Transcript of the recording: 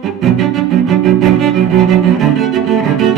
thank you